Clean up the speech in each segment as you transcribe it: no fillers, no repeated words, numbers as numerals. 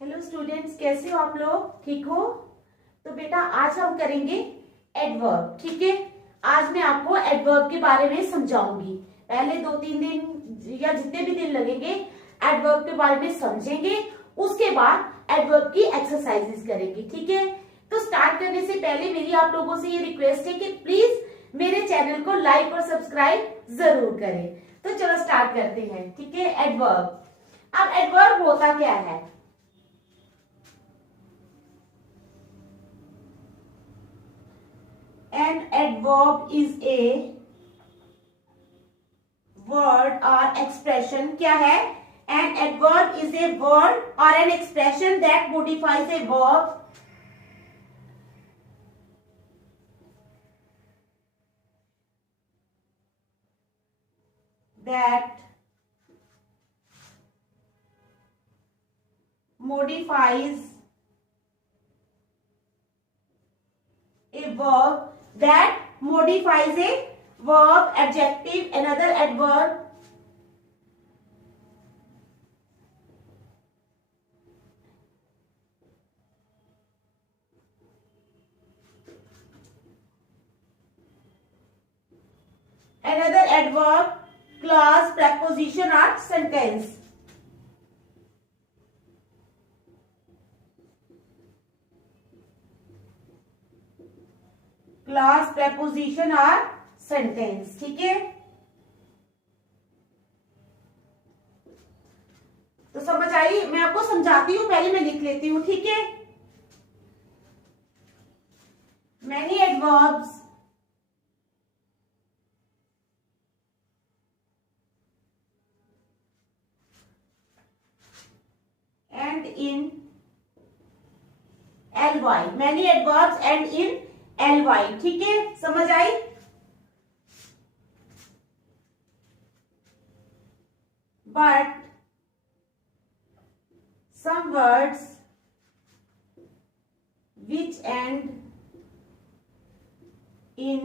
Hello students, कैसे हो आप लोग? ठीक हो? तो बेटा आज हम करेंगे एडवर्ब। ठीक है, आज मैं आपको एडवर्ब के बारे में समझाऊंगी। पहले 2-3 दिन या जितने भी दिन लगेंगे एडवर्ब के बारे में समझेंगे, उसके बाद एडवर्ब की एक्सरसाइजेस करेंगे। ठीक है, तो स्टार्ट करने से पहले मेरी आप लोगों से ये रिक्वेस्ट है कि प्लीज मेरे चैनल को लाइक और सब्सक्राइब जरूर करें। तो चलो स्टार्ट करते हैं। ठीक है, एडवर्ब। अब एडवर्ब होता क्या है? An adverb is a word or expression. क्या है? An adverb is a word or an expression that modifies a verb that modifies a verb adjective, another adverb clause, preposition or sentence. Class, preposition और sentence. ठीक है, तो समझ आई? मैं आपको समझाती हूँ, पहले मैं लिख लेती हूँ। ठीक है, many adverbs and in ly, many adverbs and in ly. ठीक है, समझ आई? But some words which end in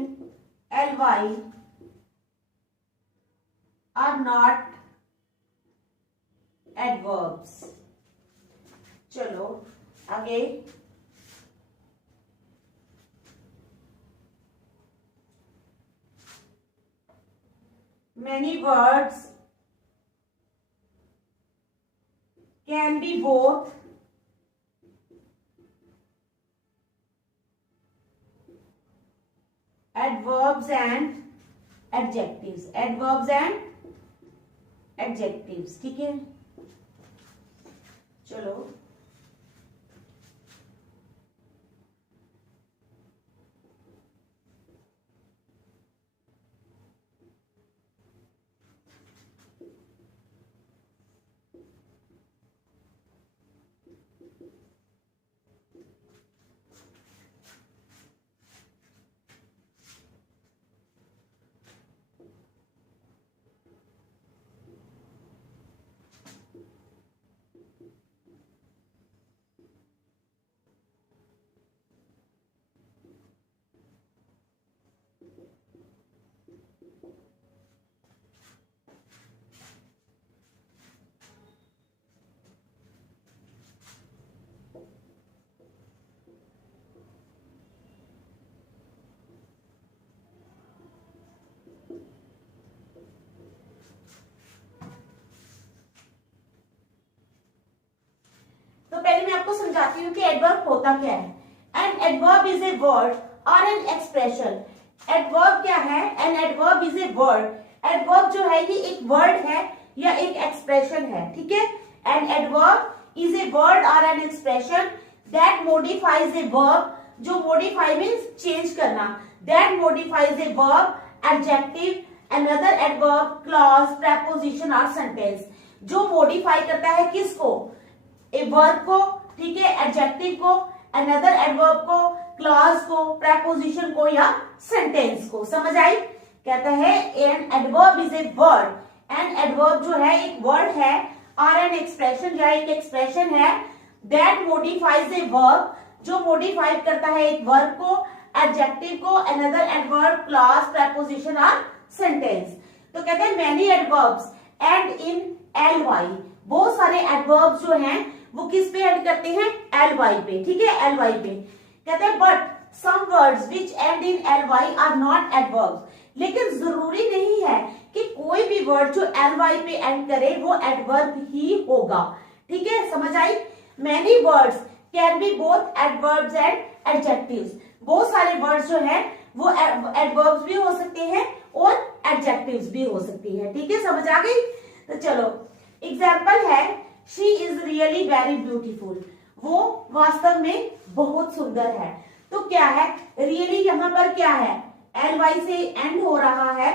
ly are not adverbs. चलो आगे। Many words can be both adverbs and adjectives. Adverbs and adjectives. ठीक है, चलो आपको समझाती हूँ कि एडवर्ब होता क्या है। An adverb is a word और एन एक्सप्रेशन। एडवर्ब क्या है? An adverb is a word. Adverb जो है ये एक वर्ड है या एक एक्सप्रेशन है। ठीक है, an adverb is a word और an expression that modifies a verb. जो मोडिफाई मीन्स चेंज करना। That modifies a verb, adjective, another adverb, clause, preposition और सेंटेंस। जो मोडिफाई करता है किसको? ए वर्ब को, ठीक है, एडजेक्टिव को, अनदर एडवर्ब को, क्लॉज को, प्रेपोजिशन को या सेंटेंस को। समझ आई? कहता है an adverb is a word. An adverb जो है एक वर्ड है और एन एक्सप्रेशन जो है एक एक्सप्रेशन है दैट मोडिफाइज ए वर्ब, जो मोडिफाई करता है एक वर्ब को, एडजेक्टिव को, अनदर एडवर्ब, क्लॉज, प्रेपोजिशन और सेंटेंस। तो कहते हैं many adverbs and in ly, बहुत सारे एडवर्ब्स जो हैं वो किस पे एंड करते हैं, एल वाई पे, ठीक है, एल वाई पे। कहते हैं but some words which end in l y are not adverbs, लेकिन जरूरी नहीं है कि कोई भी वर्ड जो एल वाई पे एंड करे वो एडवर्ब ही होगा, ठीक है, समझ आई। Many words can be both adverbs and adjectives, बहुत सारे वर्ड्स जो है वो एडवर्ब्स भी हो सकते हैं और एडजेक्टिव्स भी हो सकती है, ठीक है, समझ आ गई। तो चलो एग्जाम्पल है, she is really very beautiful, वो वास्तव में बहुत सुंदर है। तो क्या है, रियली यहाँ पर क्या है, एल वाई से एंड हो रहा है,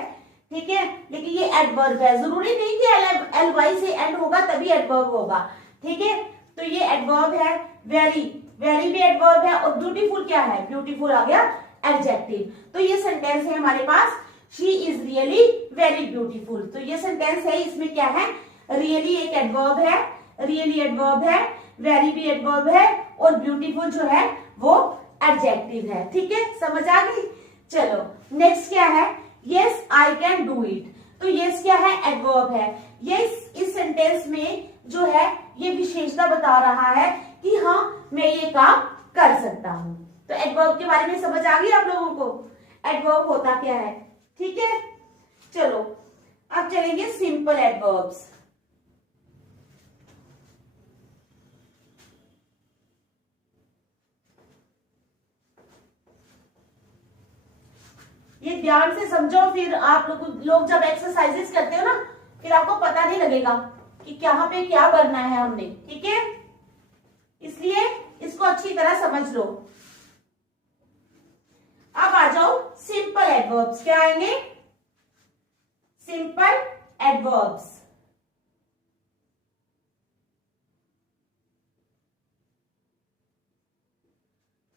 ठीक है, लेकिन ये एडवर्ब है, जरूरी नहीं कि एल वाई से एंड होगा तभी एडवर्ब होगा, ठीक है। तो ये एडवर्ब है, वेरी, वेरी भी एडवर्ब है, और ब्यूटीफुल क्या है, ब्यूटीफुल आ गया एडजेक्टिव। तो ये सेंटेंस है हमारे पास, she is really very beautiful. तो ये सेंटेंस है, इसमें क्या है, रियली एक एडवर्ब है, रियली एडवर्ब है, वेरी भी एडवर्ब है, और ब्यूटीफुल जो है वो एडजेक्टिव है, ठीक है, समझ आ गई। चलो नेक्स्ट क्या है, yes I can do it. तो यस क्या है, एडवर्ब है। यस इस सेंटेंस में जो है ये विशेषता बता रहा है कि हाँ मैं ये काम कर सकता हूं। तो एडवर्ब के बारे में समझ आ गई आप लोगों को, एडवर्ब होता क्या है, ठीक है। चलो अब चलेंगे सिंपल एडवर्ब्स। ये ध्यान से समझो, फिर आप लोग जब एक्सरसाइजेस करते हो ना, फिर आपको पता नहीं लगेगा कि यहाँ पे क्या करना है हमने, ठीक है, इसलिए इसको अच्छी तरह समझ लो। अब आ जाओ सिंपल एडवर्ब्स, क्या आएंगे, सिंपल एडवर्ब्स।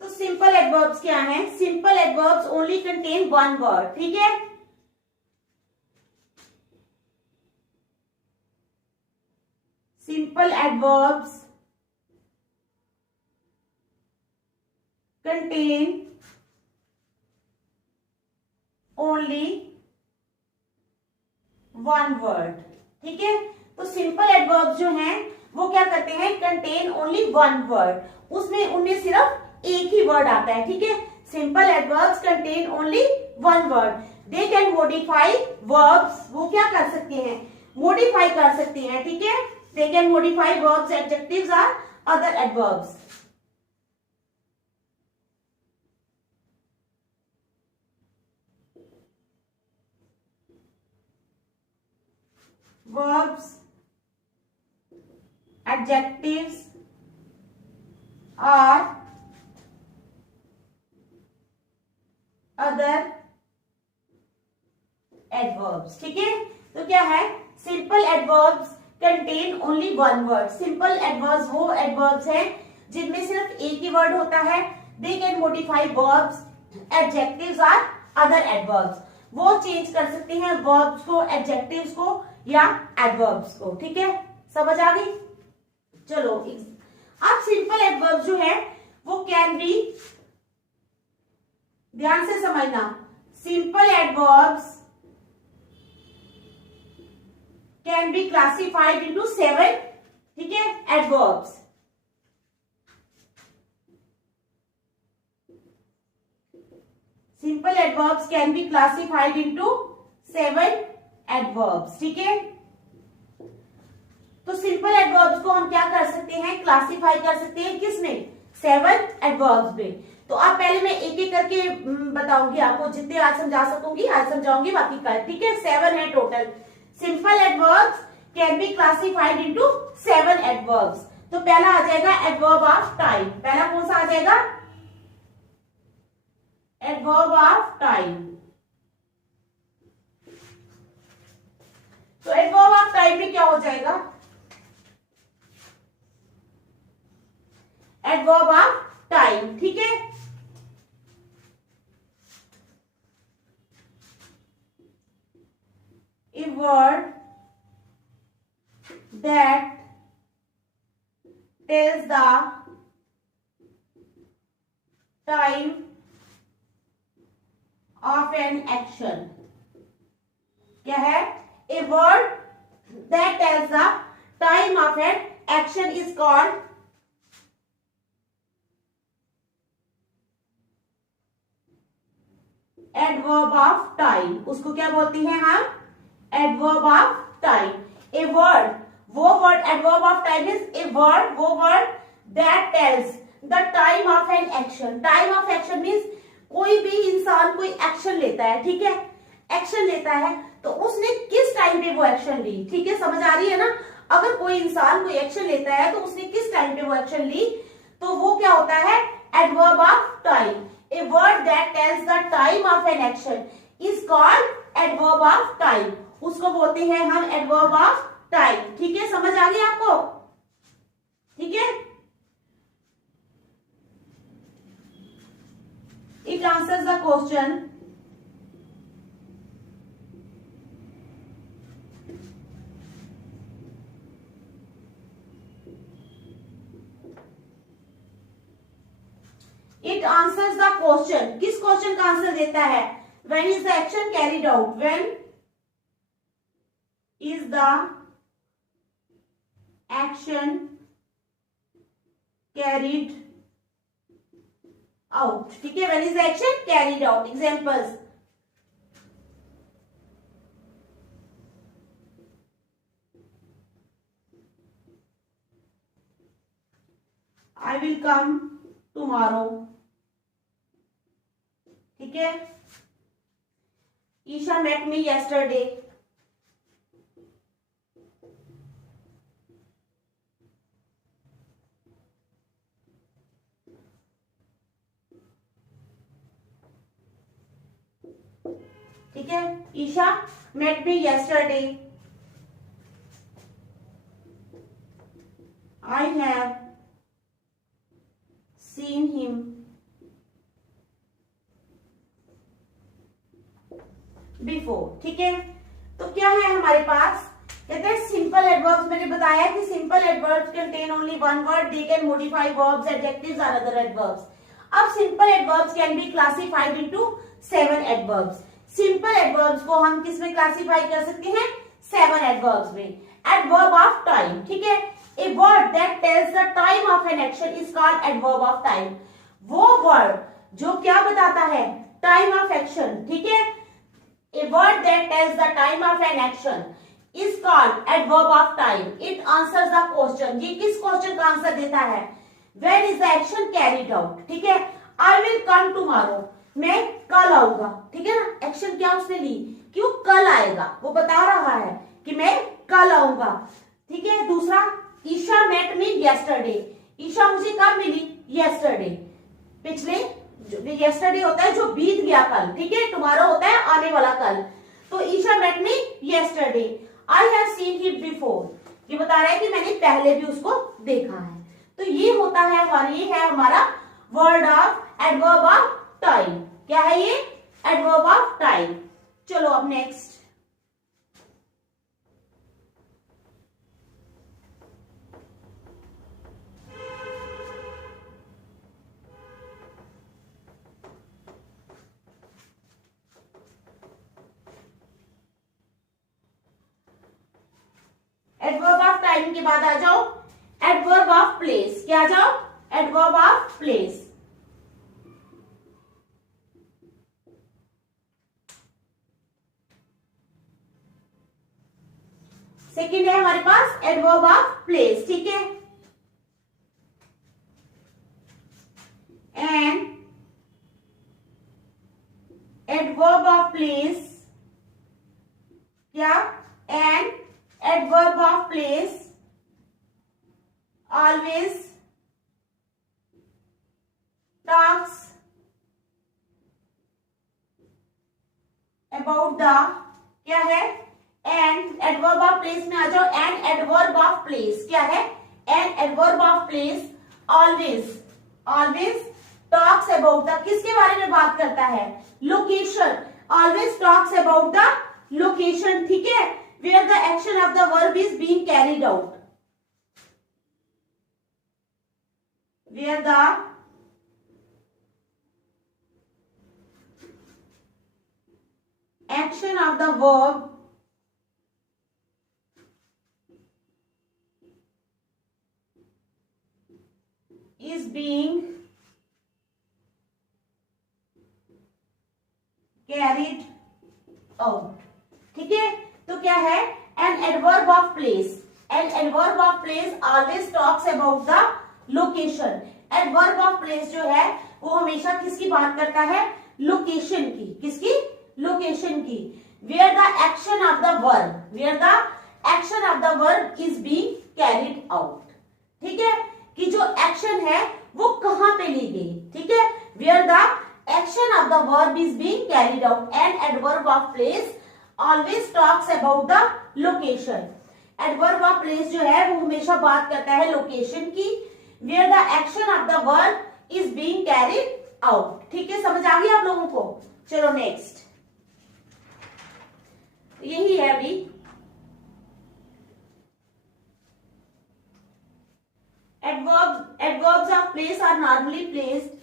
तो सिंपल एडवर्ब्स क्या है, simple adverbs only contain one word, ठीक है। Simple adverbs contain only one word, ठीक है। तो सिंपल एडवर्ब्स जो हैं वो क्या करते हैं, कंटेन ओनली वन वर्ड, उसमें उनमें सिर्फ एक ही वर्ड आता है, ठीक है। Simple adverbs contain only one word, they can modify verbs, वो क्या कर सकते हैं, मॉडिफाई कर सकते हैं, ठीक है। They can modify verbs, adjectives or other adverbs. verbs, adjectives are other adverbs, ठीक है। तो क्या है, simple adverbs contain only one word, simple adverbs वो एडवर्ब्स हैं जिनमें सिर्फ एक ही वर्ड होता है। They can modify verbs, adjectives or other adverbs, वो चेंज कर सकते हैं वर्ब्स को, एडजेक्टिव्स को या एडवर्ब्स को, ठीक है, समझ आ गई। चलो अब सिंपल एडवर्ब्स जो है वो कैन बी, ध्यान से समझना, simple adverbs can be classified into 7, ठीक है, adverbs. Simple adverbs can be classified into 7 adverbs, ठीक है। तो सिंपल एडवर्ब्स को हम क्या कर सकते हैं, क्लासिफाई कर सकते हैं, किसमें, 7 एडवर्ब्स में। तो अब पहले मैं एक एक करके बताऊंगी आपको, जितने आज समझा सकूंगी आज समझाऊंगी, बाकी का, ठीक है, 7 है total. Simple adverbs can be classified into 7 adverbs. तो पहला आ जाएगा एडवर्ब ऑफ टाइम, पहला कौन सा आ जाएगा, एडवर्ब ऑफ टाइम। तो एडवर्ब ऑफ टाइम में क्या हो जाएगा, एडवर्ब ऑफ टाइम, ठीक है। A word that tells the time of an action, क्या है, a word that tells the time of an action is called adverb of time, उसको क्या बोलते हैं हम? Adverb of time. A word, वो word, adverb of time is a word, वो word that tells the time of an action. Time of action means कोई भी इंसान कोई एक्शन लेता है, ठीक है, एक्शन लेता है तो उसने किस टाइम पे वो एक्शन ली, ठीक है, समझ आ रही है ना? अगर कोई इंसान कोई एक्शन लेता है तो उसने किस टाइम पे वो एक्शन ली, तो वो क्या होता है? Adverb of time. A word that tells the time of an action is called adverb of time, उसको बोलते हैं हम एडवर्ब ऑफ टाइम, ठीक है, समझ आ गई आपको? ठीक है, it answers the question. It answers the question, किस क्वेश्चन का आंसर देता है? When is the action carried out, when is the action carried out, ठीक है, when is the action carried out. Examples, I will come tomorrow, ठीक है, Isha met me yesterday, ठीक है, Isha met me yesterday, I have seen him, before, ठीक है। तो क्या है हमारे पास? कहते हैं सिंपल एडवर्ब्स, मैंने बताया कि simple adverbs contain only one word, they can modify verbs, adjectives और अदर एडवर्ब्स। अब simple adverbs can be classified into 7 adverbs. Simple adverbs को हम किस में क्लासिफाई कर सकते हैं? 7 एडवर्ब्स में। एडवर्ब ऑफ टाइम, ठीक है, a word that tells the time of an action is called adverb of time. वो वर्ड जो क्या बताता है? टाइम ऑफ एक्शन, ठीक है। A word that tells the time of an action is called adverb of time. It answers the question. ये किस question का आंसर देता है? When is the action carried out? ठीक है, I will come tomorrow. मैं कल आऊंगा, ठीक है ना, एक्शन क्या उसने ली? क्यों कल आएगा, वो बता रहा है कि मैं कल आऊंगा, ठीक है। दूसरा, Isha met me yesterday. Isha मुझे कब मिली? yesterday, पिछले, yesterday होता है जो बीत गया कल, ठीक है, tomorrow होता है आने वाला कल। तो Isha met me yesterday, I have seen him before, ये बता रहा है कि मैंने पहले भी उसको देखा है। तो ये होता है हमारा, ये है हमारा word of adverb of time. क्या है ये? Adverb of time. चलो अब नेक्स्ट, एडवर्ब ऑफ टाइम के बाद आ जाओ एडवर्ब ऑफ प्लेस। क्या आ जाओ? Adverb of place. सेकेंड है हमारे पास एडवर्ब ऑफ प्लेस, ठीक है। एंड एडवर्ब ऑफ प्लेस, क्या? And adverb of place always talks about the, क्या है? and adverb of place में आ जाओ, and adverb of place क्या है? and adverb of place always talks about the, किसके बारे में बात करता है? location, always talks about the location, ठीक है, where the action of the verb is being carried out, where the action of the verb is being carried out. ठीक है, तो क्या है, an adverb of place. N adverb of place always talks about the location. Adverb of place जो है वो हमेशा किसकी बात करता है, लोकेशन की। किसकी, लोकेशन की। Where the action of the verb, where the action of the verb is being carried out. ठीक है, कि जो एक्शन है वो कहां पे ली गई। ठीक है, where the action of the verb is being carried out. An adverb of place always talks about the location. Adverb of place जो है वो हमेशा बात करता है लोकेशन की। Where the action of the verb is being carried out. ठीक है, समझ आ गई आप लोगों को। चलो नेक्स्ट, यही है अभी। Adverbs of place are normally placed.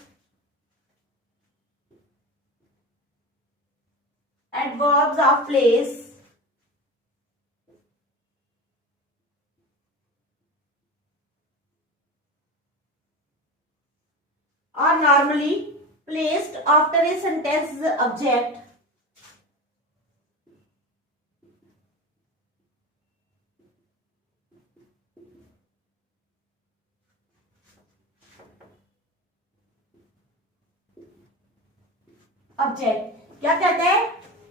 Adverbs of place are normally placed after a sentence object. Object क्या कहते हैं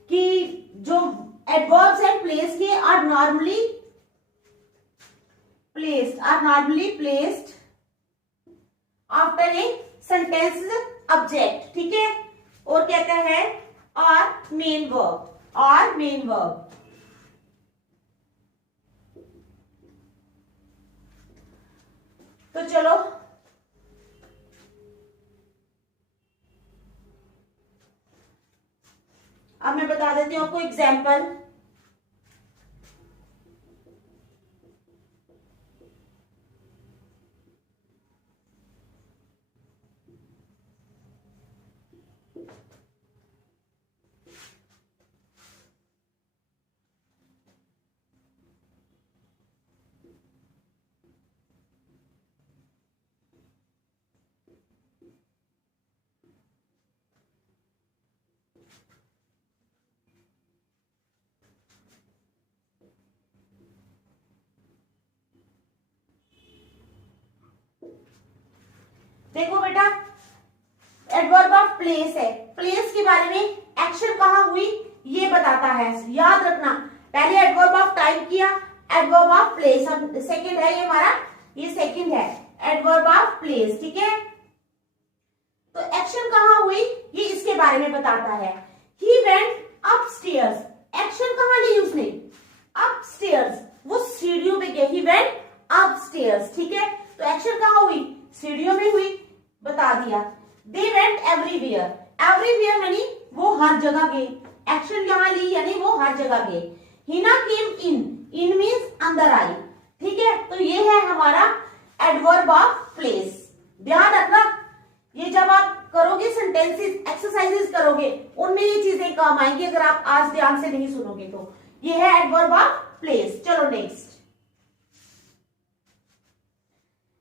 कि जो एडवर्ब्स एंड प्लेस के are normally placed after a sentence object. ठीक है, और कहता है आर मेन वर्ब। तो चलो अब मैं बता देती हूँ आपको एग्जाम्पल। देखो बेटा, एडवर्ब ऑफ प्लेस है। प्लेस के बारे में एक्शन कहाँ हुई ये बताता है, याद रखना। पहले एडवर्ब ऑफ टाइम किया, एडवर्ब ऑफ प्लेस। अब सेकंड है ये हमारा, ये सेकंड है एडवर्ब ऑफ प्लेस। ठीक है, तो एक्शन कहाँ हुई ये इसके बारे में बताता है। He went upstairs. एक्शन कहाँ ली उसने, अपस्टेयर्स, वो सीढ़ियों पे गया। He went upstairs. ठीक है, तो एक्शन कहाँ हुई, सीढ़ियों में हुई, बता दिया। They went everywhere. एवरीवेयर यानी वो हर जगह गए। एक्शन यहाँ ली यानी वो हर जगह गए। हिना केम इन मीन्स अंदर आई। ठीक है, तो ये है हमारा एडवर्ब ऑफ प्लेस। ध्यान रखना, ये जब आप करोगे सेंटेंसेस एक्सरसाइजेस करोगे उनमें ये चीजें काम आएंगी, अगर आप आज ध्यान से नहीं सुनोगे तो। ये है एडवर्ब ऑफ प्लेस। चलो नेक्स्ट,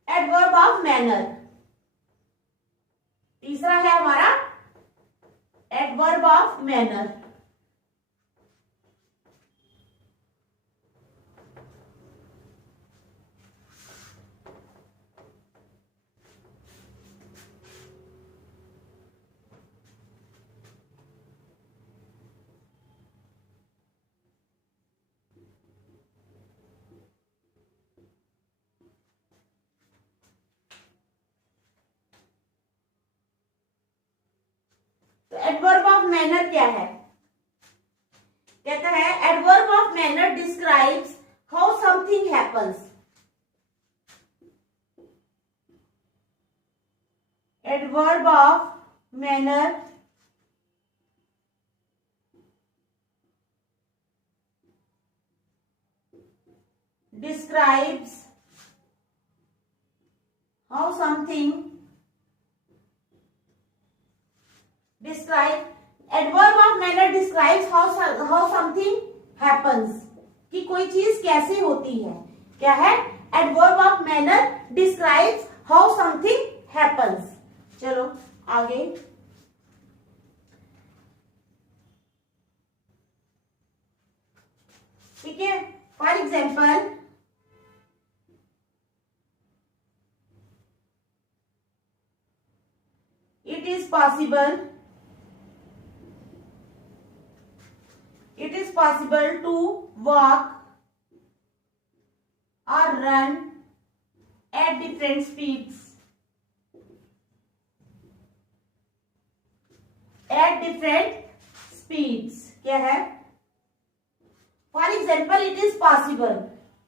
एडवर्ब ऑफ मैनर। तीसरा है हमारा adverb of manner. Adverb of manner क्या है, कहता है adverb of manner describes how something happens. Adverb of manner describes how something adverb of manner describes how something happens, कि कोई चीज कैसे होती है। क्या है, adverb of manner describes how something happens। चलो आगे, ठीक है। For example, it is possible to walk or run at different speeds क्या है? For example, it is possible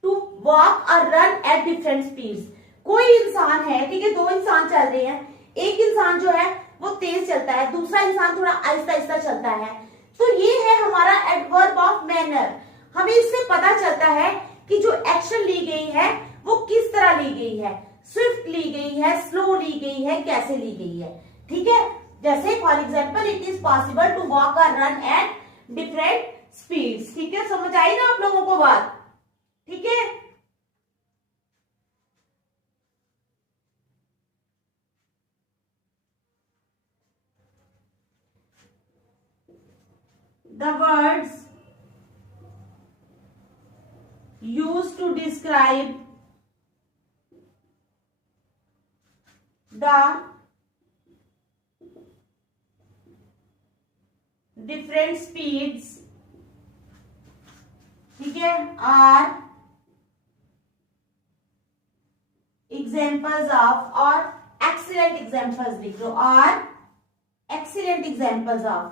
to walk और रन एट डिफरेंट स्पीड्स। कोई इंसान है, ठीक है, दो इंसान चल रहे हैं, एक इंसान जो है वो तेज चलता है, दूसरा इंसान थोड़ा आहिस्ता आहिस्ता चलता है। तो ये है हमारा एडवर्ब ऑफ मैनर। हमें इससे पता चलता है कि जो एक्शन ली गई है वो किस तरह ली गई है, स्विफ्ट ली गई है, स्लो ली गई है, कैसे ली गई है। ठीक है, जैसे for example, it is possible to walk और रन एट डिफरेंट स्पीड्स। ठीक है, समझ आई ना आप लोगों को बात? ठीक है, the words used to describe the different speeds, ठीक है, are examples of, और excellent examples लिख लो, are excellent examples of,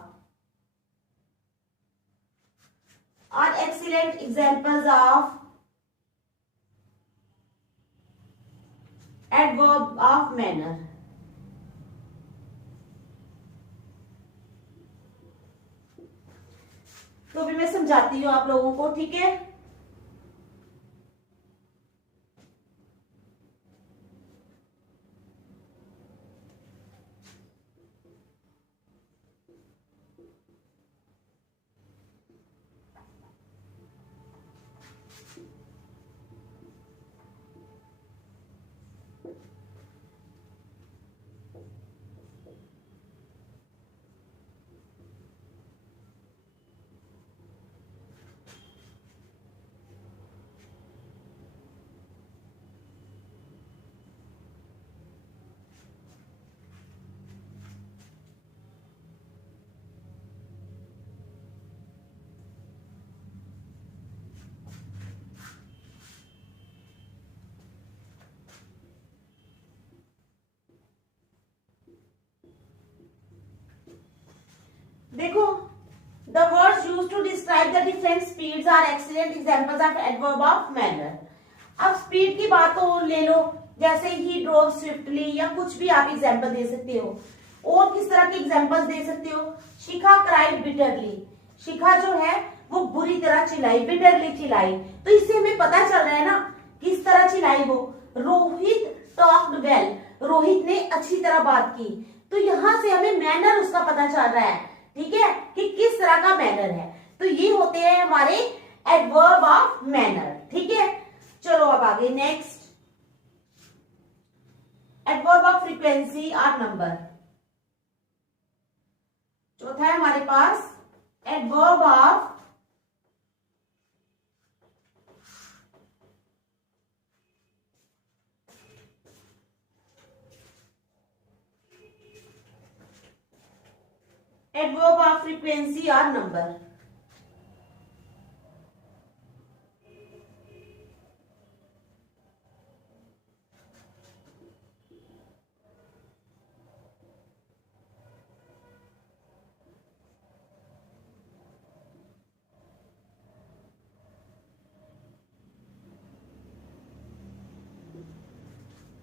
are excellent examples of adverb of manner। तो भी मैं समझाती हूँ आप लोगों को, ठीक है। देखो, the words used to describe the different speeds are excellent examples of adverb of manner. अब स्पीड की बात तो ले लो, जैसे ही ड्रोव स्विफ्टली, या कुछ भी आप एग्जांपल दे सकते हो। और किस तरह के एग्जांपल्स दे सकते हो? शिखा क्राइड बिटरली, शिखा जो है वो बुरी तरह चिल्लाई, बिटरली चिल्लाई। तो इससे हमें पता चल रहा है ना किस तरह चिल्लाई वो। रोहित टॉक्ड वेल, रोहित ने अच्छी तरह बात की। तो यहां से हमें मैनर उसका पता चल रहा है, ठीक है, कि किस तरह का मैनर है। तो ये होते हैं हमारे एडवर्ब ऑफ मैनर। ठीक है, चलो अब आगे नेक्स्ट, एडवर्ब ऑफ फ्रीक्वेंसी और नंबर। चौथा है हमारे पास एडवर्ब ऑफ फ्रीक्वेंसी और नंबर।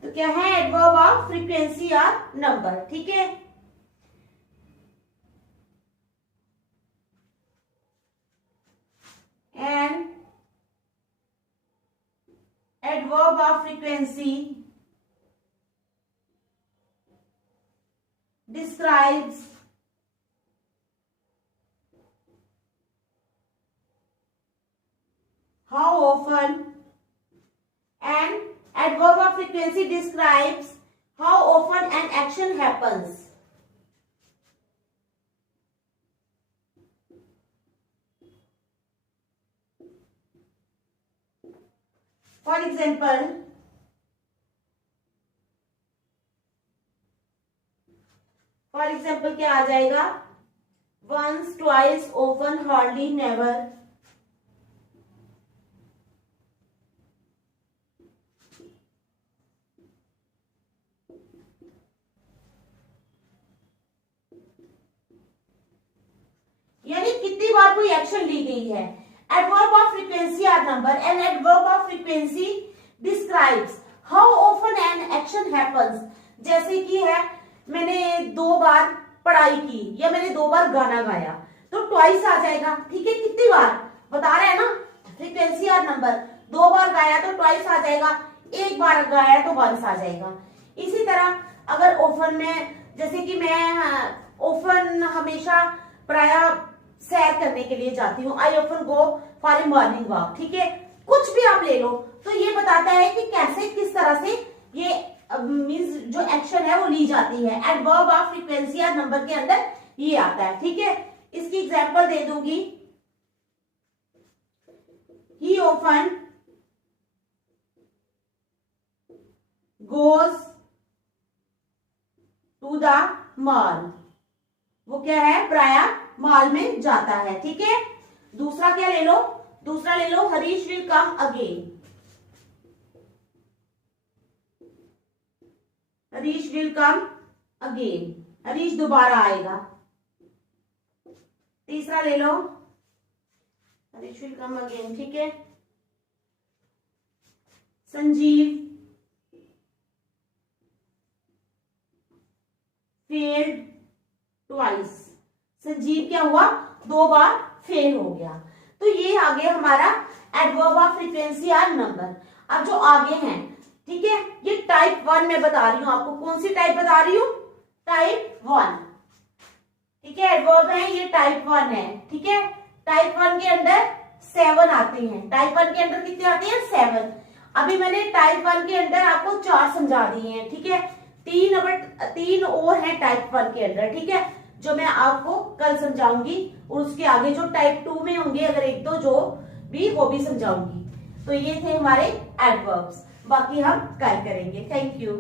तो क्या है एडवर्ब ऑफ फ्रीक्वेंसी और नंबर? ठीक है, and adverb of frequency describes how often, and adverb of frequency describes how often an action happens। Example क्या आ जाएगा? Once, twice, often, hardly, never. यानी कितनी बार कोई एक्शन ली गई है। Adverb of frequency or number and adverb of frequency describes how often an action happens. जैसे कि है मैंने 2 बार पढ़ाई की या मैंने 2 बार गाना गाया तो ट्वाइस आ जाएगा। ठीक है, कितनी बार बता रहे हैं ना, फ्रीक्वेंसी आर नंबर। 2 बार गाया तो ट्वाइस आ जाएगा, 1 बार गाया तो वंस आ जाएगा। इसी तरह अगर ऑफन में, जैसे कि मैं ऑफन हमेशा प्राय सैर करने के लिए जाती हूँ, I often go for a morning walk. ठीक है, कुछ भी आप ले लो तो ये बताता है कि कैसे, किस तरह से ये मीन्स जो एक्शन है वो ली जाती है। एडवर्ब ऑफ फ्रीक्वेंसी या नंबर के अंदर ये आता है। ठीक है, इसकी एग्जांपल दे दूंगी। He often goes to the mall. वो क्या है? प्राय मॉल में जाता है। ठीक है, दूसरा क्या ले लो? दूसरा ले लो, Harish will come again. Harish will come again, Harish दोबारा आएगा। तीसरा ले लो, हरीश विल कम अगेन। ठीक है, संजीव फेल्ड ट्वाइस। संजीव क्या हुआ? 2 बार फेल हो गया। तो ये आ गया हमारा adverb of frequency or number. अब जो आगे हैं, ठीक है, ये टाइप 1 में बता रही हूं आपको। कौन सी टाइप बता रही हूं? टाइप 1। ठीक है, एडवर्ब है ये टाइप 1 है। ठीक है, टाइप 1 के अंदर 7 आते हैं। टाइप 1 के अंदर कितने आते हैं? 7। अभी मैंने टाइप 1 के अंदर आपको 4 समझा दिए हैं। ठीक है, 3 और है टाइप 1 के अंदर। ठीक है, जो मैं आपको कल समझाऊंगी, और उसके आगे जो टाइप 2 में होंगे अगर 1-2 जो भी, वो भी समझाऊंगी। तो ये थे हमारे एडवर्ब्स, बाकी हम कल करेंगे। Thank you.